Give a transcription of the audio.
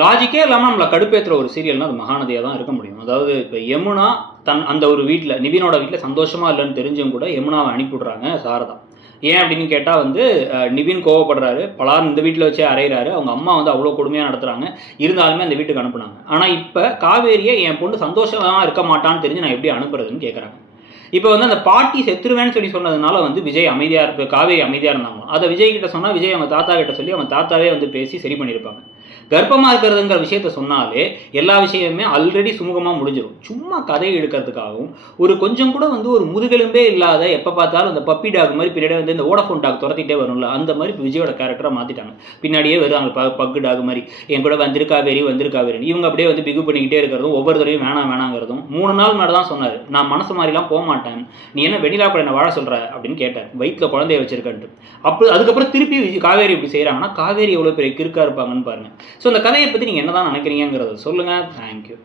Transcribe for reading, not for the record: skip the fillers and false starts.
லாஜிக்கே இல்லாமல் நம்மளை கடுப்பேற்றுற ஒரு சீரியல்னா அது மகாநதியாக தான் இருக்க முடியும். அதாவது இப்போ யமுனா அந்த ஒரு வீட்டில் நிவினோட வீட்டில் சந்தோஷமாக இல்லைன்னு தெரிஞ்சும் கூட யமுனாவை அனுப்பிவிடுறாங்க சாரதா. ஏன் அப்படின்னு கேட்டால் வந்து நிவின் கோவப்படுறாரு, பலார் இந்த வீட்டில் வச்சே அறையிறாரு, அவங்க அம்மா வந்து அவ்வளோ கொடுமையாக நடத்துகிறாங்க, இருந்தாலுமே அந்த வீட்டுக்கு அனுப்புனாங்க. ஆனால் இப்போ காவேரியை என் பொண்ணு சந்தோஷமாக இருக்க மாட்டான்னு தெரிஞ்சு நான் எப்படி அனுப்புறதுன்னு கேட்குறாங்க. இப்போ வந்து அந்த பாட்டி செத்துருவேன்னு சொல்லி சொன்னதுனால வந்து விஜய் அமைதியாக இருப்பு, காவேரி அமைதியாக இருந்தாங்க. அதை விஜய் கிட்ட சொன்னால் விஜய் அவங்க தாத்தா கிட்ட சொல்லி அவங்க தாத்தாவே வந்து பேசி சரி பண்ணியிருப்பாங்க. கர்ப்பமாக இருக்கிறதுங்கிற விஷயத்த சொன்னாலே எல்லா விஷயமுமே ஆல்ரெடி சுமூகமாக முடிஞ்சிடும். சும்மா கதையை எடுக்கிறதுக்காகவும் ஒரு கொஞ்சம் கூட வந்து ஒரு முதுகெலும்பே இல்லாத எப்போ பார்த்தாலும் அந்த பப்பி டாக் மாதிரி பின்னாடியே வந்து இந்த வோடஃபோன் டாக் துரத்திட்டே வரும்ல, அந்த மாதிரி விஜயோட கேரக்டரை மாற்றிட்டாங்க. பின்னாடியே வருவாங்க பக்கு டாக் மாதிரி, என் கூட வந்திருக்காவேரி இவங்க அப்படியே வந்து பிகு பண்ணிக்கிட்டே இருக்கிறதும் ஒவ்வொரு தடவையும் வேணாங்கிறதும். 3 நாள் மேலே தான் சொன்னார், நான் மனசு மாதிரிலாம் போக மாட்டேன், நீ என்ன வெண்ணிலா கூட என்ன வாழ சொல்கிற அப்படின்னு கேட்டார், வயிற்றில் குழந்தைய வச்சிருக்கன்ட்டு. அதுக்கப்புறம் திருப்பி காவேரி இப்படி செய்கிறாங்கன்னா காவேரி எவ்வளோ பெரிய கிறுக்கா இருப்பாங்கன்னு பாருங்கள். ஸோ இந்த கதையை பற்றி நீங்கள் என்ன தான் நினைக்கிறீங்கிறத சொல்லுங்கள். தேங்க்யூ.